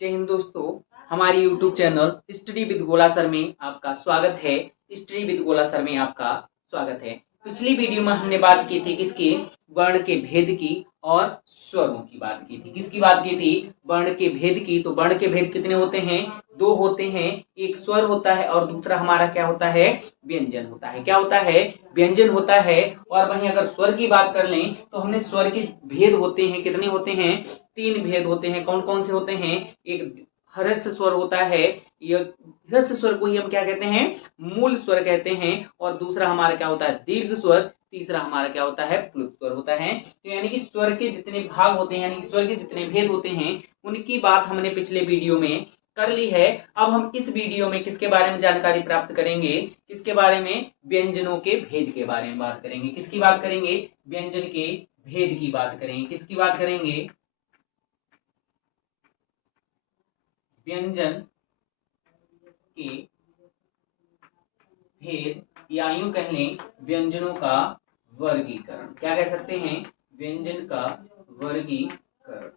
जय हिंद दोस्तों, हमारे YouTube चैनल स्टडी विद गोला सर में आपका स्वागत है। स्टडी विद गोला सर में आपका स्वागत है। पिछली वीडियो में हमने बात की थी किसकी, वर्ण के भेद की और स्वरों की बात की थी। किसकी बात की थी? वर्ण के भेद की। तो वर्ण के भेद कितने होते हैं? दो होते हैं। एक स्वर होता है और दूसरा हमारा क्या होता है? व्यंजन होता है। क्या होता है? व्यंजन होता है। और वहीं अगर स्वर की बात कर लें तो हमने स्वर के भेद होते हैं। कितने होते हैं? तीन भेद होते हैं। कौन कौन से होते हैं? एक हर्ष स्वर होता है, यह हर्ष स्वर को ही हम क्या कहते हैं? मूल स्वर कहते हैं। और दूसरा हमारा क्या होता है? दीर्घ स्वर। तीसरा हमारा क्या होता है? प्लुत स्वर होता है। तो यानी कि स्वर के जितने भाग होते हैं, यानी कि स्वर के जितने भेद होते हैं, उनकी बात हमने पिछले वीडियो में कर ली है। अब हम इस वीडियो में किसके बारे में जानकारी प्राप्त करेंगे? किसके बारे में? व्यंजनों के भेद के बारे में बात करेंगे। किसकी बात करेंगे? व्यंजन के भेद की बात करेंगे। किसकी बात करेंगे? व्यंजन के भेद, या यूं कह लें व्यंजनों का वर्गीकरण। क्या कह सकते हैं? व्यंजन का वर्गीकरण।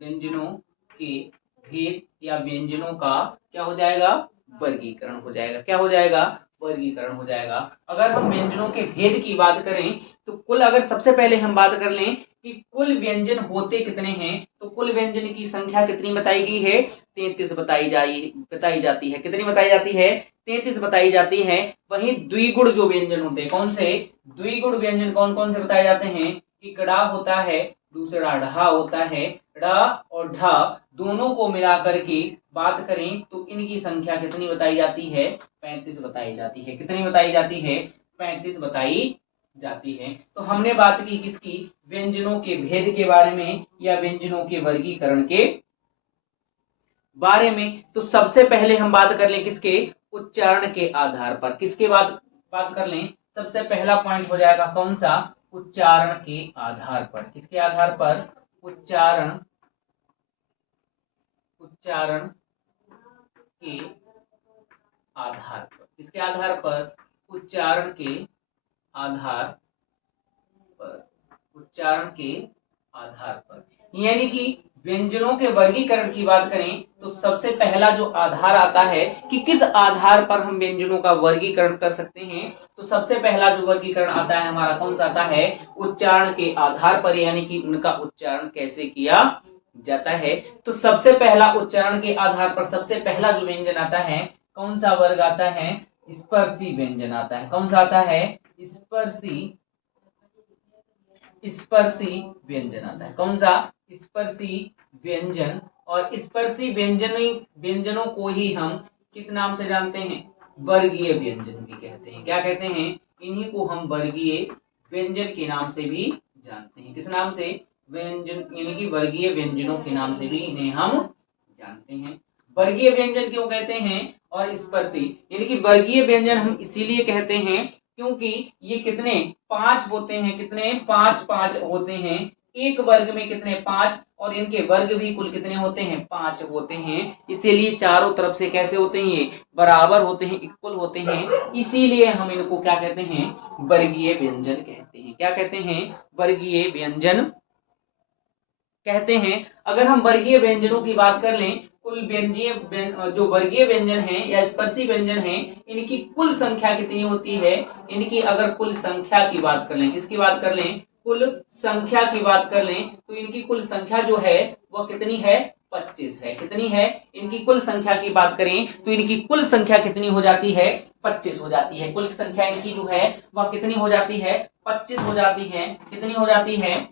व्यंजनों के भेद या व्यंजनों का क्या हो जाएगा? वर्गीकरण हो जाएगा। क्या हो जाएगा? वर्गीकरण हो जाएगा। अगर हम व्यंजनों के भेद की बात करें तो कुल, अगर सबसे पहले हम बात कर लें कि कुल व्यंजन होते कितने हैं, तो कुल व्यंजन की संख्या कितनी बताई गई है? 33 बताई जाती है। कितनी बताई जाती है? 33 बताई जाती है। वहीं द्विगुण जो व्यंजन होते हैं, कौन से द्विगुण व्यंजन कौन कौन से बताए जाते हैं? कि ड़ा होता है, दूसरा ढा होता है। ड़ा और ढा दोनों को मिलाकर के बात करें तो इनकी संख्या कितनी बताई जाती है? 35 बताई जाती है। कितनी बताई जाती है? 35 बताई जाती है। तो हमने बात की किसकी? व्यंजनों के भेद के बारे में या व्यंजनों के वर्गीकरण के बारे में। तो सबसे पहले हम बात कर लें किसके? उच्चारण के आधार पर। किसके बात कर लें? सबसे पहला पॉइंट हो जाएगा कौन सा? उच्चारण के आधार पर। किसके आधार पर? उच्चारण के आधार पर। किसके आधार पर? उच्चारण के आधार पर। उच्चारण के आधार पर, यानी कि व्यंजनों के वर्गीकरण की बात करें तो सबसे पहला जो आधार आता है कि किस आधार पर हम व्यंजनों का वर्गीकरण कर सकते हैं, तो सबसे पहला जो वर्गीकरण आता है हमारा कौन सा आता है? उच्चारण के आधार पर, यानी कि उनका उच्चारण कैसे किया जाता है। तो सबसे पहला उच्चारण के आधार पर सबसे पहला जो व्यंजन आता है, कौन सा वर्ग आता है? स्पर्शी व्यंजन आता है। कौन सा आता है? स्पर्शी व्यंजन आता है। कौन सा? स्पर्शी व्यंजन। और स्पर्शी व्यंजनों को ही हम किस नाम से जानते हैं? वर्गीय व्यंजन भी कहते हैं। क्या कहते हैं? इन्हीं को हम वर्गीय व्यंजन के नाम से भी जानते हैं। किस नाम से? व्यंजन, यानी कि वर्गीय व्यंजनों के नाम से भी इन्हें हम जानते हैं। वर्गीय व्यंजन क्यों कहते हैं? और स्पर्शी, यानी कि वर्गीय व्यंजन हम इसीलिए कहते हैं क्योंकि ये कितने? 5 होते हैं। कितने? 5 होते हैं। एक वर्ग में कितने? 5। और इनके वर्ग भी कुल कितने होते हैं? 5 होते हैं। इसीलिए चारों तरफ से कैसे होते हैं? ये बराबर होते हैं, इक्वल होते हैं। इसीलिए हम इनको क्या कहते हैं? वर्गीय व्यंजन कहते हैं। क्या कहते हैं? वर्गीय व्यंजन कहते हैं। अगर हम वर्गीय व्यंजनों की बात कर लें, कुल जो वर्गीय व्यंजन हैं या स्पर्शी व्यंजन हैं, इनकी कुल संख्या कितनी होती है? इनकी अगर कुल संख्या की बात कर लें, किसकी बात कर लें? कुल संख्या की बात कर लें तो इनकी कुल संख्या जो है वह कितनी है? 25 है। कितनी है? इनकी कुल संख्या की बात करें तो इनकी कुल संख्या कितनी हो जाती है? 25 हो जाती है। कुल संख्या इनकी जो है वह कितनी हो जाती है? 25 हो जाती है। कितनी हो जाती है?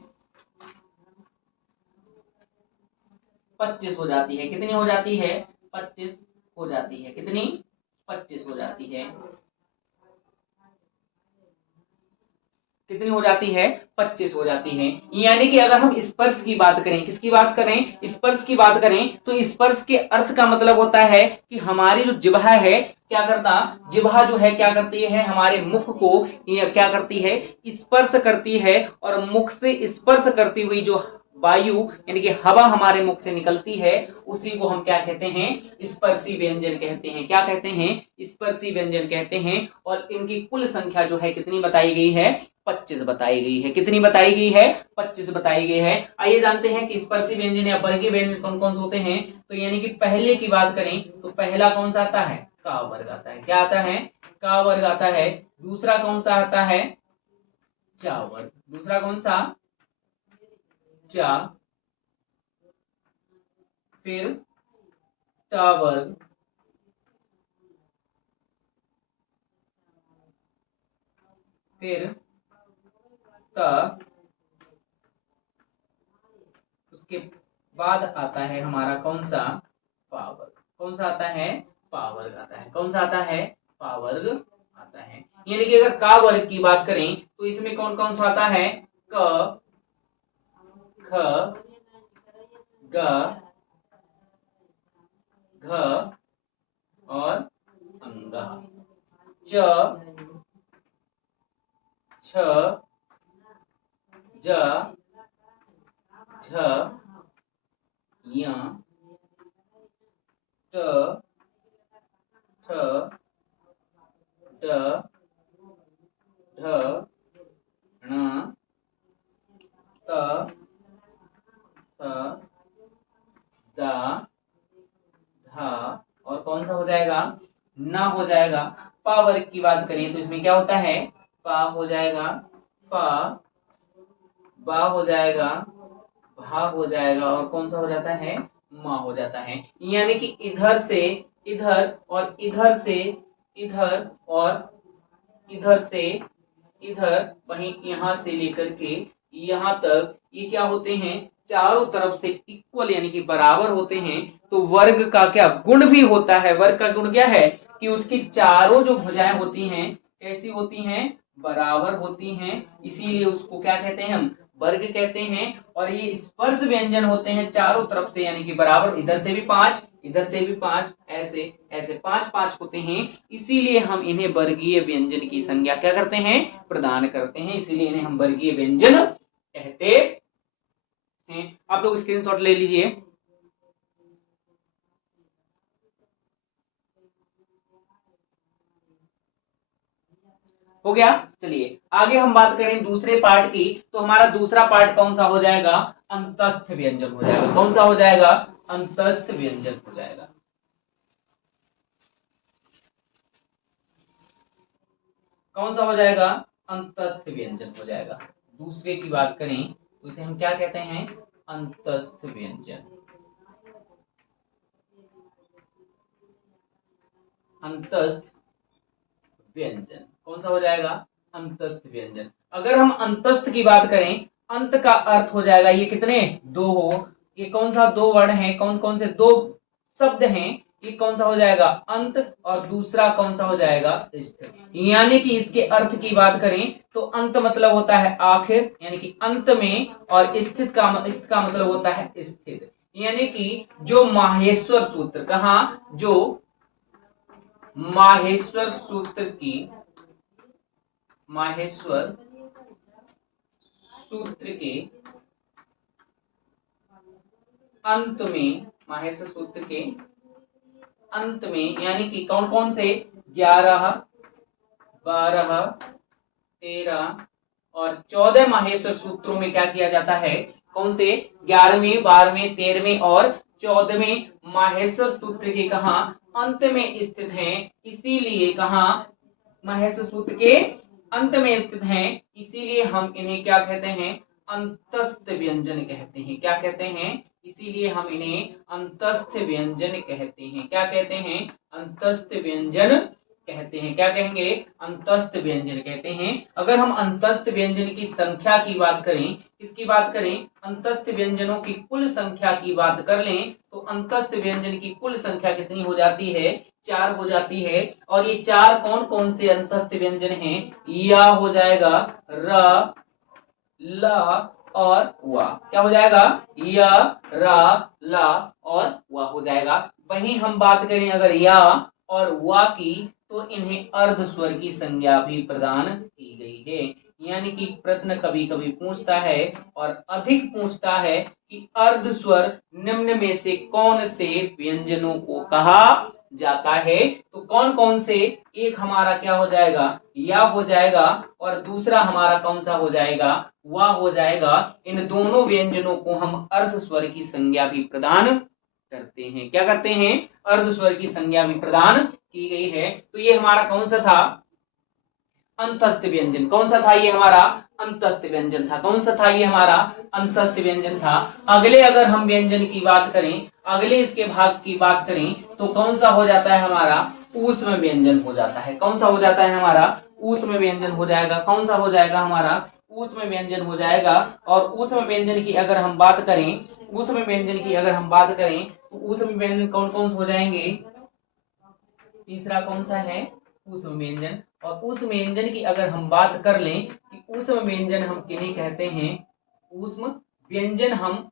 25 हो जाती है। कितनी हो जाती है? 25 हो जाती है। कितनी? 25 हो जाती है। कितनी हो जाती है? 25 हो जाती है। यानी कि अगर हम स्पर्श की बात करें, किसकी बात करें? स्पर्श की बात करें तो स्पर्श के अर्थ का मतलब होता है कि हमारी जो जिह्वा है क्या करता? जिह्वा जो है क्या करती है? हमारे मुख को क्या करती है? स्पर्श करती है। और मुख से स्पर्श करती हुई जो वायु यानी कि हवा हमारे मुख से निकलती है, उसी को हम क्या कहते हैं, स्पर्शी व्यंजन कहते हैं। क्या कहते हैं, स्पर्शी व्यंजन कहते हैं। और इनकी कुल संख्या जो है कितनी बताई गई है, 25 बताई गई है। कितनी बताई गई है, 25 बताई गई है। आइए जानते हैं कि स्पर्शी व्यंजन या वर्गीय व्यंजन कौन कौन से होते हैं। तो यानी कि पहले की बात करें तो पहला कौन सा आता है, का वर्ग आता है। क्या आता है, का वर्ग आता है। दूसरा कौन सा आता है, चा वर्ग। दूसरा कौन सा, चा, फिर टा वर्ग, फिर ता, उसके बाद आता है हमारा कौन सा, पावर। कौन सा आता है, पावर्ग आता है। कौन सा आता है, पावर्ग आता है। यानी कि अगर का वर्ग की बात करें तो इसमें कौन कौन सा आता है, क, ख, ग, घ और अंगा। च, छ, ज, झ, य, ट, ठ, ड, ढ, ण, त, थ, दा, धा और कौन सा हो जाएगा, ना हो जाएगा। पा वर्ग की बात करें तो इसमें क्या होता है, पा हो जाएगा, पा, बा हो जाएगा, भा हो जाएगा और कौन सा हो जाता है, मा हो जाता है। यानी कि इधर से इधर और इधर से इधर और इधर से इधर, वहीं यहाँ से लेकर के यहाँ तक ये क्या होते हैं, चारों तरफ से इक्वल यानी कि बराबर होते हैं। तो वर्ग का क्या गुण भी होता है, वर्ग का गुण क्या है कि उसकी चारों जो भुजाएं होती हैं कैसी होती हैं, बराबर होती हैं। इसीलिए उसको क्या कहते हैं, हम वर्ग कहते हैं। और ये स्पर्श व्यंजन होते हैं चारों तरफ से यानी कि बराबर, इधर से भी 5 इधर से भी 5, ऐसे ऐसे 5 5 होते हैं। इसीलिए हम इन्हें वर्गीय व्यंजन की संज्ञा क्या करते हैं, प्रदान करते हैं। इसीलिए इन्हें हम वर्गीय व्यंजन कहते हैं। आप लोग स्क्रीनशॉट ले लीजिए। हो गया। चलिए आगे हम बात करें दूसरे पार्ट की। तो हमारा दूसरा पार्ट कौन सा हो जाएगा, अंतस्थ व्यंजन हो जाएगा। कौन सा हो जाएगा, अंतस्थ व्यंजन हो जाएगा। कौन सा हो जाएगा, अंतस्थ व्यंजन हो जाएगा। दूसरे की बात करें तो इसे हम क्या कहते हैं, अंतस्थ व्यंजन। अंतस्थ व्यंजन कौन सा हो जाएगा, अंतस्थ व्यंजन। अगर हम अंतस्थ की बात करें, अंत का अर्थ हो जाएगा, ये कितने, दो हो। ये कौन सा दो वर्ण है, कौन कौन से दो शब्द हैं, ये कौन सा हो जाएगा, अंत, और दूसरा कौन सा हो जाएगा, स्थ। यानी कि इसके अर्थ की बात करें तो अंत मतलब होता है आखिर यानी कि अंत में, और स्थित का मतलब होता है स्थित। यानी कि जो माहेश्वर सूत्र, कहा, जो माहेश्वर सूत्र की, माहेश्वर सूत्र के अंत में, माहेश्वर सूत्र के अंत में यानी कि कौन कौन से, 11, 12, 13 और 14 माहेश्वर सूत्रों में क्या किया जाता है, कौन से, 11वें, 12वें, 13वें और 14वें माहेश्वर सूत्र के कहा अंत में स्थित हैं। इसीलिए कहा माहेश्वर सूत्र के अंत में स्थित हैं। इसीलिए हम इन्हें क्या कहते हैं, अंतस्थ व्यंजन कहते हैं। क्या कहते हैं, इसीलिए हम इन्हें अंतस्थ व्यंजन कहते हैं। क्या कहते हैं, अंतस्थ व्यंजन कहते हैं। क्या कहेंगे, अंतस्थ व्यंजन कहते हैं। अगर हम अंतस्थ व्यंजन की संख्या की बात करें, किसकी बात करें, अंतस्थ व्यंजनों की कुल संख्या की बात कर लें तो अंतस्थ व्यंजन की कुल संख्या कितनी हो जाती है, 4 हो जाती है। और ये 4 कौन कौन से अंतस्थ व्यंजन हैं, या हो जाएगा, र, ल और वा। क्या हो जाएगा, या, रा, ला और वा हो जाएगा। वहीं हम बात करें अगर या और वा की तो इन्हें अर्ध स्वर की संज्ञा भी प्रदान की गई है। यानी कि प्रश्न कभी कभी पूछता है और अधिक पूछता है कि अर्ध स्वर निम्न में से कौन से व्यंजनों को कहा जाता है। तो कौन कौन से, एक हमारा क्या हो जाएगा, या हो जाएगा, और दूसरा हमारा कौन सा हो जाएगा, वह हो जाएगा। इन दोनों व्यंजनों को हम अर्ध स्वर की संज्ञा भी प्रदान करते हैं। क्या करते हैं, अर्ध स्वर की संज्ञा भी प्रदान की गई है। तो ये हमारा कौन सा था, अंतस्थ व्यंजन। कौन सा था ये हमारा, अंतस्थ व्यंजन था। कौन सा था ये हमारा, अंतस्थ व्यंजन था। अगले अगर हम व्यंजन की बात करें, अगले इसके भाग की बात करें, तो कौन सा हो जाता है हमारा, ऊष्म व्यंजन हो जाता है। कौन सा हो जाता है हमारा, ऊष्म व्यंजन हो जाएगा। कौन सा हो जाएगा हमारा, ऊष्म व्यंजन हो जाएगा। और ऊष्म व्यंजन की अगर हम बात करें, ऊष्म व्यंजन की अगर हम बात करें, तो ऊष्म व्यंजन कौन कौन से हो जाएंगे, तीसरा कौन सा है, ऊष्म व्यंजन। और उस व्यंजन की अगर हम बात कर लें कि ऊष्म व्यंजन हम किन्हें कहते हैं, ऊष्म व्यंजन हम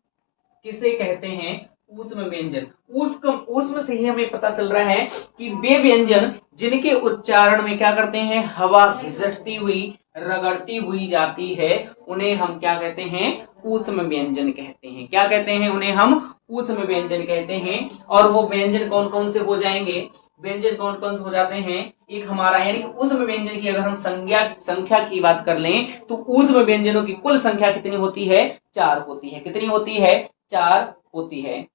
किसे कहते हैं, ऊष्म व्यंजन। ऊष्म से ही हमें पता चल रहा है कि वे व्यंजन जिनके उच्चारण में क्या करते हैं, हवा घिसटती हुई, रगड़ती हुई जाती है, उन्हें हम क्या कहते हैं, ऊष्म व्यंजन कहते हैं। क्या कहते हैं, उन्हें हम ऊष्म व्यंजन कहते हैं। और वो व्यंजन कौन कौन से हो जाएंगे, व्यंजन कौन कौन से हो जाते हैं, एक हमारा, यानी कि ऊष्म व्यंजन की अगर हम संख्या की बात कर लें, तो ऊष्म व्यंजनों की कुल संख्या कितनी होती है, 4 होती है। कितनी होती है, 4 होती है।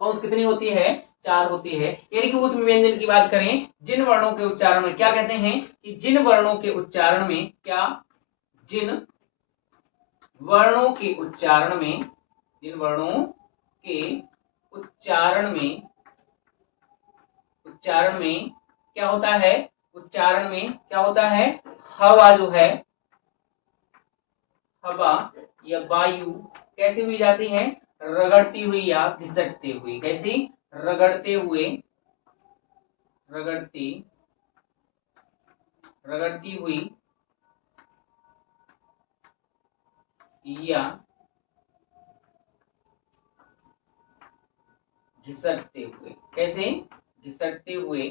कौन कितनी होती है, 4 होती है। यानी कि ऊष्म व्यंजन की बात करें, जिन वर्णों के उच्चारण में, क्या कहते हैं कि जिन वर्णों के उच्चारण में, क्या, जिन वर्णों के उच्चारण में, जिन वर्णों के उच्चारण में क्या होता है, उच्चारण में क्या होता है, हवा जो है, हवा या वायु कैसी हुई जाती है, रगड़ती हुई या घिसटते हुई। कैसी, रगड़ते हुए, रगड़ती हुई या घिसटते हुए। कैसे, घिसटते हुए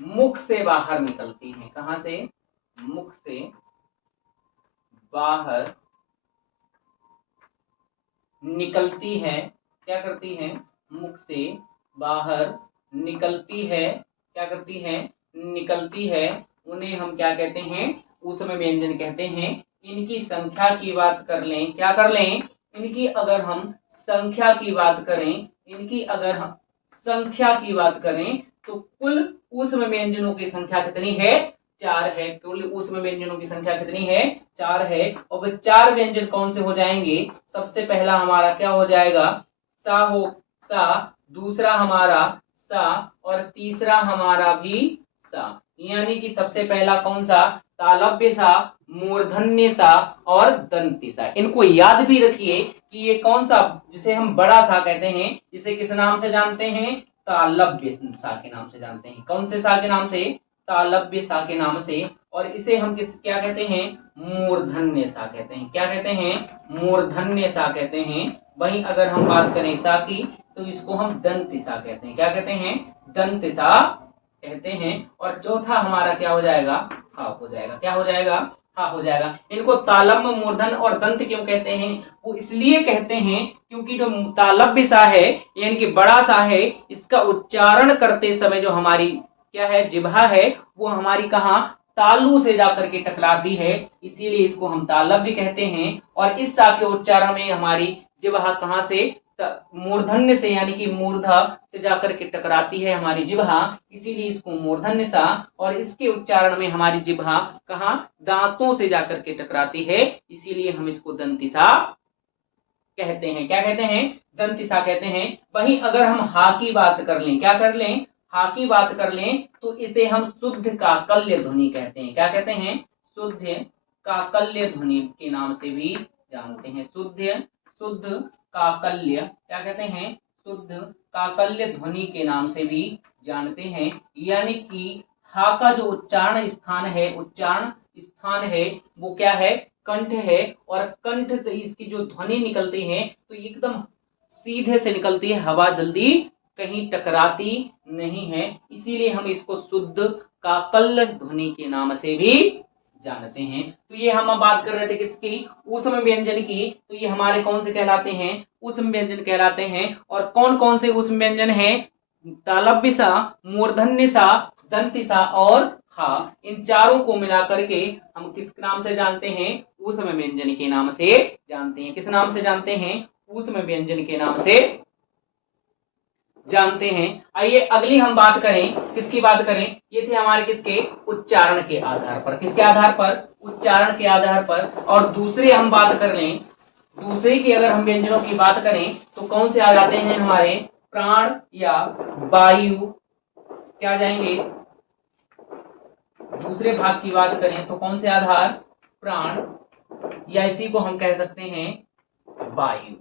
मुख से बाहर निकलती हैं। कहां से, मुख से बाहर निकलती है। क्या करती है, मुख से बाहर निकलती है। क्या करती है, निकलती है। उन्हें हम क्या कहते हैं, ऊष्म व्यंजन कहते हैं। इनकी संख्या की बात कर लें, क्या कर लें, इनकी अगर हम संख्या की बात करें, इनकी अगर हम संख्या की बात करें, तो कुल ऊष्म व्यंजनों की संख्या कितनी है, 4 है। कुल ऊष्म व्यंजनों की संख्या कितनी है, 4 है। और वे 4 व्यंजन कौन से हो जाएंगे, सबसे पहला हमारा क्या हो जाएगा, सा, दूसरा हमारा सा, और तीसरा हमारा भी सा। यानी कि सबसे पहला कौन सा, तालव्य सा, मूर्धन्य सा और दंती सा। इनको याद भी रखिए कि ये कौन सा, जिसे हम बड़ा सा कहते हैं, इसे किस नाम से जानते हैं, तालव्य सा के नाम से जानते हैं। कौन से सा के नाम से, तालव्य सा के नाम से। और इसे हम किस, क्या कहते हैं, मूर्धन्य सा कहते हैं। क्या कहते हैं, मूर्धन्य सा कहते हैं। वहीं अगर हम बात करें सा की, तो इसको हम दंत सा कहते हैं। क्या कहते हैं, दंत सा कहते हैं। और चौथा हमारा क्या हो जाएगा, हा हो जाएगा। क्या हो जाएगा, हा हो जाएगा। इनको तालम, मूर्धन और दंत क्यों कहते हैं, वो इसलिए कहते हैं क्योंकि जो तालव्य सा है, यानी कि बड़ा सा है, इसका उच्चारण करते समय जो हमारी क्या है, जिह्वा है, वो हमारी कहाँ, तालू से जाकर के टकराती है, इसीलिए इसको हम तालव्य कहते हैं। और इस सा के उच्चारण में हमारी जिह्वा कहाँ से, मूर्धन्य से, यानी कि मूर्धा से जाकर के टकराती है हमारी जिह्वा, इसीलिए इसको मूर्धन्य सा। और इसके उच्चारण में हमारी जिह्वा कहाँ, दांतों से जाकर के टकराती है, इसीलिए हम इसको दंतिसा कहते हैं। क्या कहते हैं, दंतिसा कहते हैं। वहीं अगर हम हा की बात कर लें, क्या कर लें, हा की बात कर लें, तो इसे हम शुद्ध काकल्य ध्वनि कहते हैं। क्या कहते हैं, शुद्ध काकल्य ध्वनि के नाम से भी जानते हैं। शुद्ध काकल्य, क्या कहते हैं, शुद्ध काकल्य ध्वनि के नाम से भी जानते हैं। यानी कि हा का जो उच्चारण स्थान है, वो क्या है, कंठ है। और कंठ से इसकी जो ध्वनि निकलती है, तो एकदम सीधे से निकलती है, हवा जल्दी कहीं टकराती नहीं है, इसीलिए हम इसको शुद्ध काकल ध्वनि के नाम से भी जानते हैं। तो ये हम बात कर रहे थे किसकी, ऊष्म व्यंजन की। तो ये हमारे कौन से कहलाते हैं, ऊष्म व्यंजन कहलाते हैं। और कौन कौन से ऊष्म व्यंजन हैं, तालव्य सा, मूर्धन्य सा, दंती सा और हा, इन चारों को मिला करके हम किस नाम से जानते हैं, ऊष्म व्यंजन के नाम से जानते हैं। किस नाम से जानते हैं, ऊष्म व्यंजन के नाम से जानते हैं। आइए अगली हम बात करें, किसकी बात करें, ये थे हमारे किसके, उच्चारण के आधार पर। किसके आधार पर, उच्चारण के आधार पर। और दूसरी हम बात कर लें, दूसरे की अगर हम व्यंजनों की बात करें तो कौन से आ जाते हैं हमारे, प्राण या वायु, क्या जाएंगे, दूसरे भाग की बात करें तो कौन से आधार, प्राण, या इसी को हम कह सकते हैं वायु।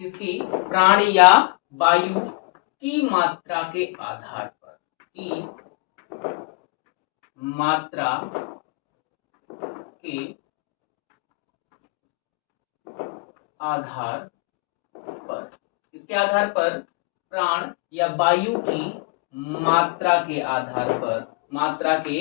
किसकी, प्राण या वायु की मात्रा के आधार पर, की मात्रा के आधार पर, किसके आधार पर, प्राण या वायु की मात्रा के आधार पर, मात्रा के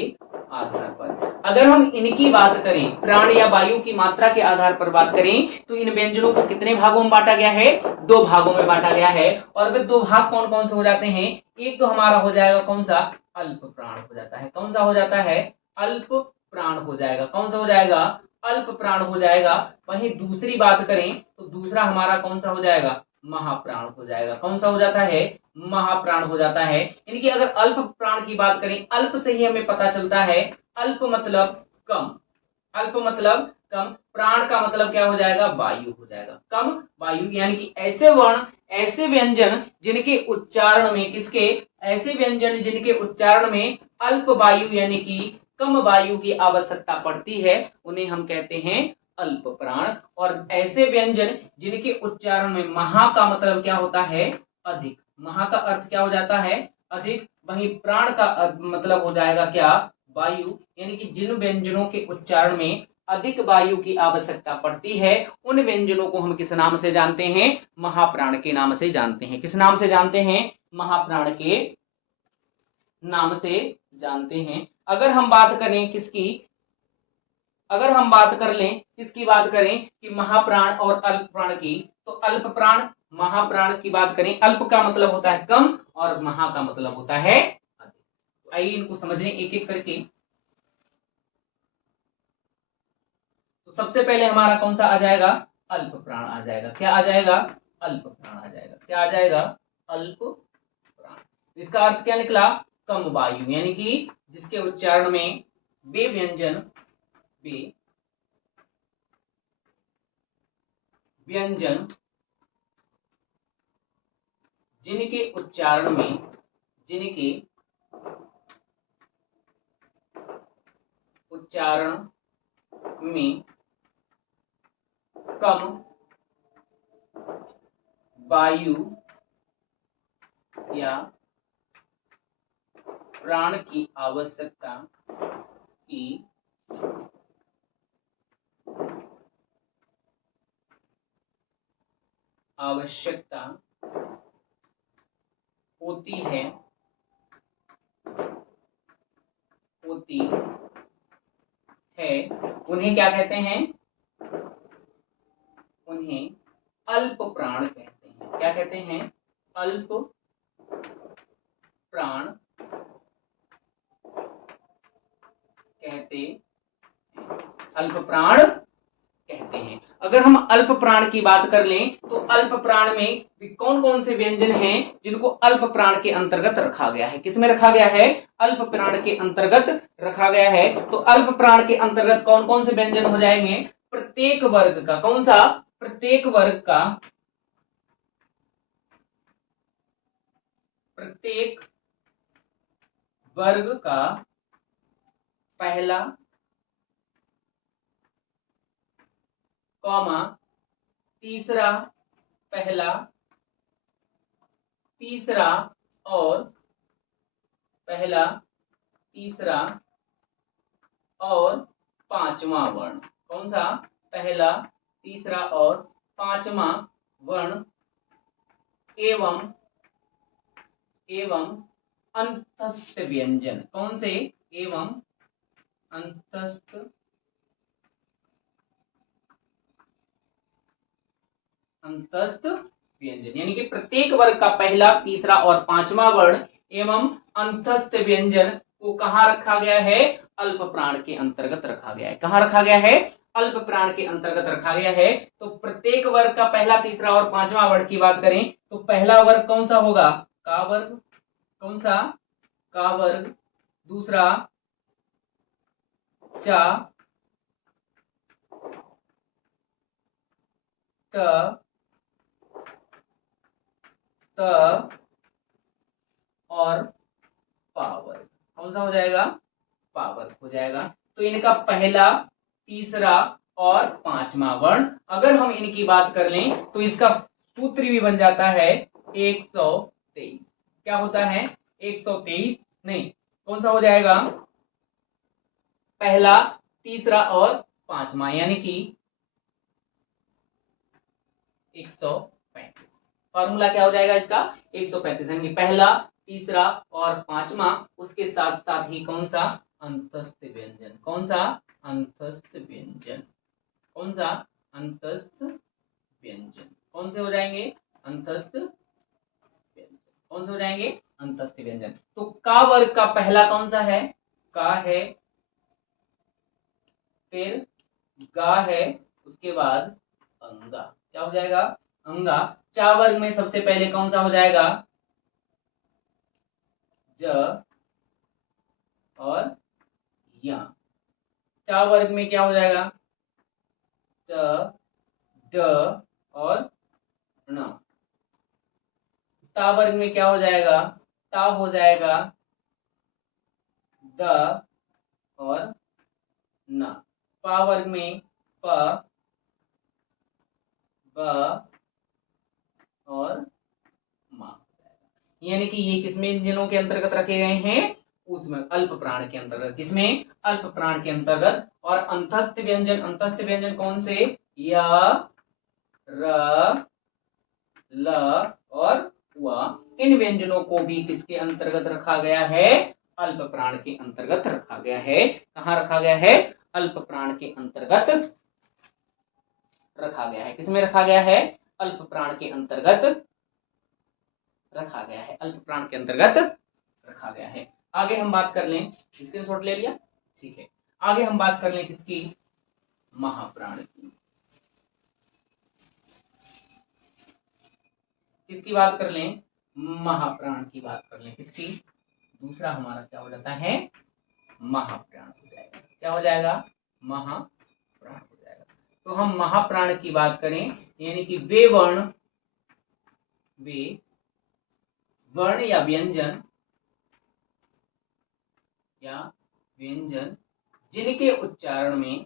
आधार पर। अगर हम इनकी बात करें, प्राण या वायु की मात्रा के आधार पर बात करें, तो इन व्यंजनों को कितने भागों में बांटा गया है, दो भागों में बांटा गया है। और वे दो भाग कौन कौन से हो जाते हैं, एक तो हमारा हो जाएगा कौन सा, अल्प प्राण हो जाता है। कौन सा हो जाता है, अल्प प्राण हो जाएगा। कौन सा हो जाएगा, अल्प प्राण हो जाएगा। वहीं दूसरी बात करें तो दूसरा हमारा कौन सा हो जाएगा, महाप्राण हो जाएगा। कौन सा हो जाता है, महाप्राण हो जाता है। इनकी अगर अल्प प्राण की बात करें, अल्प से ही हमें पता चलता है, अल्प मतलब कम, अल्प मतलब कम, प्राण का मतलब क्या हो जाएगा, वायु हो जाएगा, कम वायु। यानी कि ऐसे वर्ण, ऐसे व्यंजन जिनके उच्चारण में, किसके, ऐसे व्यंजन जिनके उच्चारण में अल्प वायु यानी कि कम वायु की आवश्यकता पड़ती है, उन्हें हम कहते हैं अल्प प्राण। और ऐसे व्यंजन जिनके उच्चारण में महा का मतलब क्या होता है, अधिक, महा का अर्थ क्या हो जाता है, अधिक। वहीं प्राण का मतलब हो जाएगा क्या, वायु। यानी कि जिन व्यंजनों के उच्चारण में अधिक वायु की आवश्यकता पड़ती है, उन व्यंजनों को हम किस नाम से जानते हैं, महाप्राण के नाम से जानते हैं। किस नाम से जानते हैं, महाप्राण के नाम से जानते हैं। अगर हम बात करें किसकी, अगर हम बात कर लें, किसकी बात करें कि महाप्राण और अल्प प्राण की, तो अल्प प्राण, महाप्राण की बात करें, अल्प का मतलब होता है कम और महा का मतलब होता है अधिक। तो आइए इनको समझें एक एक करके। तो सबसे पहले हमारा कौन सा आ जाएगा, अल्प प्राण आ जाएगा। क्या आ जाएगा, अल्प प्राण आ जाएगा। क्या आ जाएगा, अल्प प्राण। इसका अर्थ क्या निकला, कम वायु, यानी कि जिसके उच्चारण में वे व्यंजन, वे व्यंजन जिनके उच्चारण में, जिनके उच्चारण में कम वायु या प्राण की आवश्यकता होती है, उन्हें क्या कहते हैं, उन्हें अल्प प्राण कहते हैं। क्या कहते हैं, अल्प प्राण कहते हैं, अल्प प्राण कहते हैं। अगर हम अल्प प्राण की बात कर लें तो अल्प प्राण में भी कौन कौन से व्यंजन हैं जिनको अल्प प्राण के अंतर्गत रखा गया है। किसमें रखा गया है, अल्प प्राण के अंतर्गत रखा गया है। तो अल्प प्राण के अंतर्गत कौन कौन से व्यंजन हो जाएंगे, प्रत्येक वर्ग का, कौन सा, प्रत्येक वर्ग का, प्रत्येक वर्ग का पहला कॉमा तीसरा, पहला तीसरा और पहला तीसरा और पांचवा वर्ण। कौन सा, पहला तीसरा और पांचवा वर्ण, एवं अंतस्थ व्यंजन। कौन से? एवं अंतस्थ व्यंजन, यानी कि प्रत्येक वर्ग का पहला, तीसरा और पांचवा वर्ण एवं अंतस्थ व्यंजन को कहाँ रखा गया है? अल्प प्राण के अंतर्गत रखा गया है। कहाँ रखा गया है? अल्प प्राण के अंतर्गत रखा गया है। तो प्रत्येक वर्ग का पहला, तीसरा और पांचवा वर्ग की बात करें तो पहला वर्ग कौन सा होगा? का वर्ग। कौन सा? का वर्ग। दूसरा चा, त, और पावर। कौन सा हो जाएगा? पावर हो जाएगा। तो इनका पहला, तीसरा और पांचवा वर्ण अगर हम इनकी बात कर लें तो इसका सूत्र भी बन जाता है 123। क्या होता है? 123 नहीं, कौन सा हो जाएगा? पहला, तीसरा और पांचवा, यानी कि 135। फॉर्मूला क्या हो जाएगा इसका? 135, यानी पहला, तीसरा और पांचवा, उसके साथ साथ ही कौन सा? अंतस्थ व्यंजन। कौन सा? अंतस्थ व्यंजन। कौन सा? अंतस्थ व्यंजन। कौन से हो जाएंगे? अंतस्थ व्यंजन। कौन से हो जाएंगे? अंतस्थ व्यंजन। तो का वर्ग का पहला कौन सा है? का है, फिर गा है, उसके बाद अंगा। क्या हो जाएगा? अंगा। चा वर्ग में सबसे पहले कौन सा हो जाएगा? ज और या। चा वर्ग में क्या हो जाएगा? ट, ड और ण। ता वर्ग में क्या हो जाएगा? ता हो जाएगा द और न। पा वर्ग में प, ब और मा। यानी कि ये किसमें व्यंजनों के अंतर्गत रखे गए हैं? उसमें अल्प प्राण के अंतर्गत। किसमें? अल्प प्राण के अंतर्गत। और अंतस्थ व्यंजन, अंतस्थ व्यंजन कौन से? य, र, ल और व। इन व्यंजनों को भी किसके अंतर्गत रखा गया है? अल्प प्राण के अंतर्गत रखा गया है। कहाँ रखा गया है? अल्प प्राण के अंतर्गत रखा गया है। किसमें रखा गया है? अल्प प्राण के अंतर्गत रखा गया है। अल्प प्राण के अंतर्गत रखा गया है। आगे हम बात कर लें, स्क्रीनशॉट ले लिया? ठीक है। आगे हम बात कर लें किसकी? महाप्राण की। किसकी बात कर लें? महाप्राण की बात कर लें। किसकी? दूसरा हमारा क्या हो जाता है? महाप्राण हो जाएगा। क्या हो जाएगा? महाप्राण हो जाएगा। तो हम महाप्राण की बात करें, यानी कि वे वर्ण या व्यंजन जिनके उच्चारण में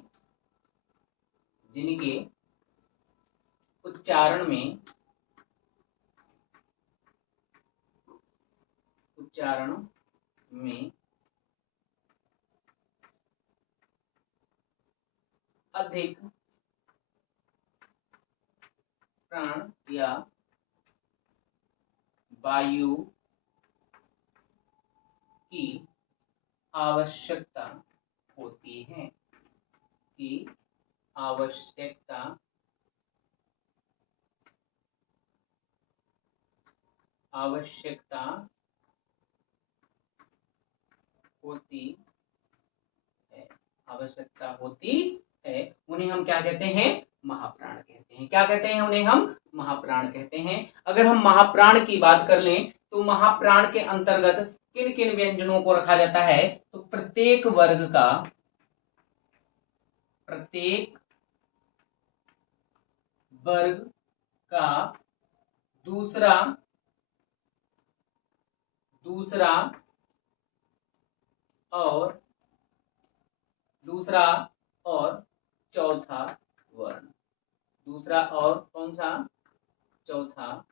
अधिक प्राण या वायु की आवश्यकता होती है। आवश्यकता होती है। उन्हें हम क्या कहते हैं? महाप्राण कहते हैं। क्या कहते हैं? उन्हें हम महाप्राण कहते हैं। अगर हम महाप्राण की बात कर लें तो महाप्राण के अंतर्गत किन किन व्यंजनों को रखा जाता है? तो प्रत्येक वर्ग का दूसरा और चौथा वर्ण। दूसरा और कौन सा? चौथा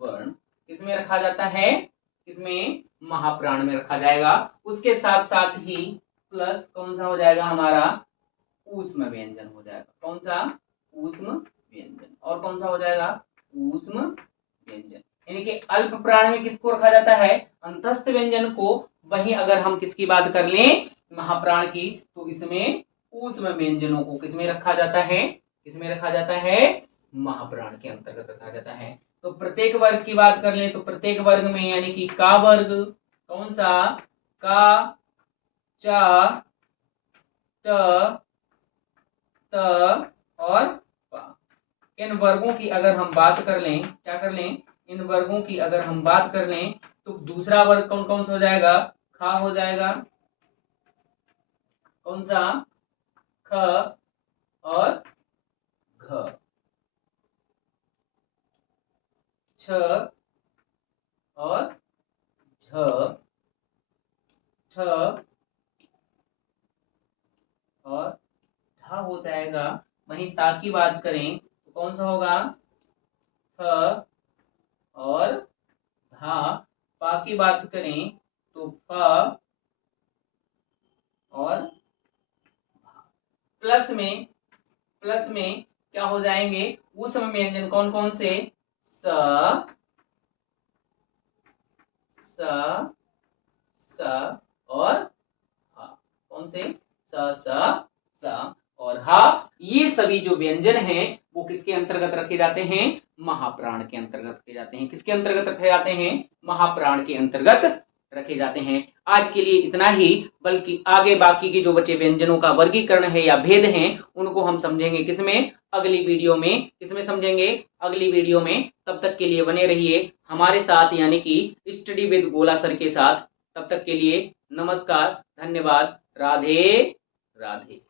वर्ण किसमें रखा जाता है? किसमें? महाप्राण में रखा जाएगा। उसके साथ साथ ही प्लस कौन सा हो जाएगा हमारा? ऊष्म व्यंजन हो जाएगा। कौन सा? ऊष्म व्यंजन। और कौन सा हो जाएगा? ऊष्म व्यंजन। यानी कि अल्प प्राण में किसको रखा जाता है, अंतस्थ व्यंजन को। वहीं अगर हम किसकी बात कर लें, महाप्राण की, तो इसमें ऊष्म व्यंजनों को किसमें रखा जाता है, किसमें रखा जाता है, महाप्राण के अंतर्गत रखा जाता है। तो प्रत्येक वर्ग की बात कर लें तो प्रत्येक वर्ग में यानी कि का वर्ग, कौन सा, का, चा, ट, त और पा, इन वर्गों की अगर हम बात कर लें, क्या कर लें, इन वर्गों की अगर हम बात कर लें तो दूसरा वर्ग कौन कौन सा हो जाएगा, खा हो जाएगा, कौन सा, ख और घ, छ और झ, ठ और ढा हो जाएगा। वहीं ता की बात करें तो कौन सा होगा, थ और धा। पा की बात करें तो प और प्लस में, प्लस में क्या हो जाएंगे, ऊष्म व्यंजन कौन कौन से, स, स, स और हा, कौन से, स, स और हा। ये सभी जो व्यंजन हैं वो किसके अंतर्गत रखे जाते हैं, महाप्राण के अंतर्गत रखे जाते हैं। किसके अंतर्गत रखे जाते हैं, महाप्राण के अंतर्गत रखे जाते हैं। आज के लिए इतना ही, बल्कि आगे बाकी के जो बचे व्यंजनों का वर्गीकरण है या भेद हैं उनको हम समझेंगे किसमें, अगली वीडियो में। किसमें समझेंगे, अगली वीडियो में। तब तक के लिए बने रहिए हमारे साथ, यानी कि स्टडी विद गोला सर के साथ। तब तक के लिए नमस्कार, धन्यवाद, राधे राधे।